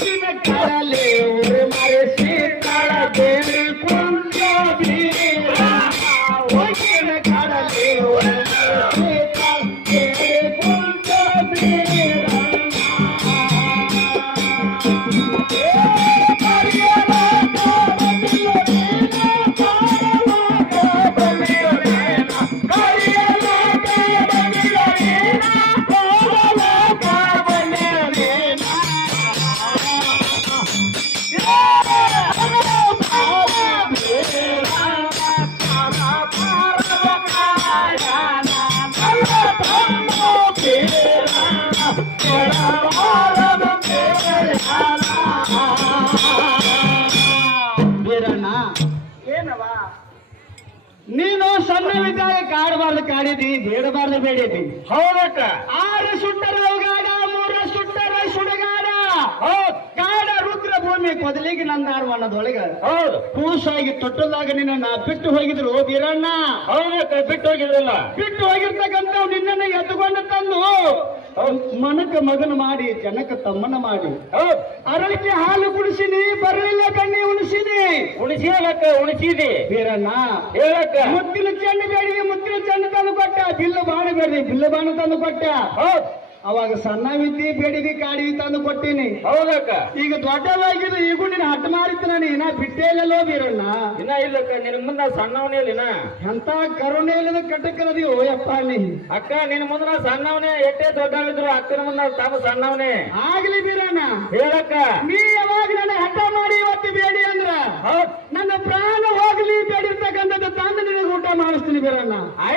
ಮುತ್ತಿನ ಕಡಲೆ ಮರೆಸಿ ಕಳ ದೇವಿ ಕುಂತ ಮುತ್ತಿನ ಕಡಲೆ ಮರೆಸಿ ಕಳ ದೇವಿ ಕುಂತ ನೀನು ಸಣ್ಣವಿದ್ದಾಗ ಕಾಡಬಾರ್ದು ಕಾಡಿದಿ, ಬೇಡಬಾರ್ದು ಬೇಡಿದಿ. ಹೌದಕ್ಕ. 6 ಸುಟ್ಟರ ಅವಗಾಡ, 3 ಸುಟ್ಟರ ಸುಡಗಾಡ. ಕಾಡ ರುದ್ರ ಭೂಮಿ ಕೊದಲಿಗೆ ನಂದಾರು ಅನ್ನೋದೊಳಗ ಹೌದು ಕೂಸಾಗಿ ತೊಟ್ಟದಾಗ ನಿನ್ನ ಬಿಟ್ಟು ಹೋಗಿದ್ರು ಬೀರಣ್ಣ. ಹೌದಕ್ಕ, ಬಿಟ್ಟು ಹೋಗಿದ್ರಲ್ಲ. ಬಿಟ್ಟು ಹೋಗಿರ್ತಕ್ಕಂಥ ನಿನ್ನನ್ನು ಎತ್ತುಕೊಂಡು ತಂದು ಮನಕ ಮಗನ ಮಾಡಿ ಜನಕ ತಮ್ಮನ ಮಾಡಿ ಅರಳಿಕೆ ಹಾಲು ಕುಡಿಸಿನಿ, ಬರಲಿಲ್ಲ ಕಣ್ಣಿ ಉಣಿಸಿದಿ. ಉಣಿಸಿದಕ್ಕ, ಉಣಿಸಿದಿ ಬೀರಣ್ಣ. ಹೇಳಕ್ಕ. ಮುತ್ತಿನ ಚೆಂಡು ಬೇಡಿಗೆ ಮುತ್ತಿನ ಚೆಂಡು ತಂದು ಕೊಟ್ಟ, ಬಿಲ್ಲು ಬಾಣ ಬೇಡಿ ಬಿಲ್ಲು ಬಾಣ ತಂದು ಕೊಟ್ಟ. ಅವಾಗ ಸಣ್ಣವಿದ್ದಿ ಬೇಡಿದಿ ಕಾಡಿವಿ ತಂದು ಕೊಟ್ಟಿನಿ. ಹೌದಕ್ಕ. ಈಗ ದೊಡ್ಡವಾಗಿದ್ದು ಈಗೂ ನೀನು ಹಠ ಮಾರಿತ್ತು, ನಾನು ಇನ್ನ ಬಿಟ್ಟೇ ಇಲ್ಲಲ್ಲೋ ಬೀರಣ್ಣ. ಇನ್ನ ಇಲ್ಲಕ್ಕ, ನಿನ್ ಮುಂದ ಸಣ್ಣವನೇ ಇಲ್ಲಿನ. ಎಂತ ಕರುಣೆ ಇಲ್ಲದ ಕಟಕರದಿ ಓಯಪ್ಪ ನೀ. ಅಕ್ಕ ನಿನ್ ಮುಂದ ಸಣ್ಣವನೇ, ಎಷ್ಟೇ ದೊಡ್ಡವಿದ್ರು ಅಕ್ಕನ ಮುಂದ ತಾನು ಸಣ್ಣವನೇ. ಆಗ್ಲಿ ಬೀರಣ್ಣ. ಹೇಳಕ್ಕ. ನೀ ಯಾವಾಗ ನನ್ನ ಹಠ ಮಾಡಿ ಇವತ್ತು ಬೇಡಿ ಅಂದ್ರ ನನ್ನ ಪ್ರಾಣ ಹೋಗ್ಲಿ ಬೇಡಿರ್ತಕ್ಕಂಥದ್ದು ತಂದು ನಿನಗೆ ಊಟ ಮಾಡಿಸ್ತೀನಿ ಬೀರಣ್ಣ. ಆಯ್ತು.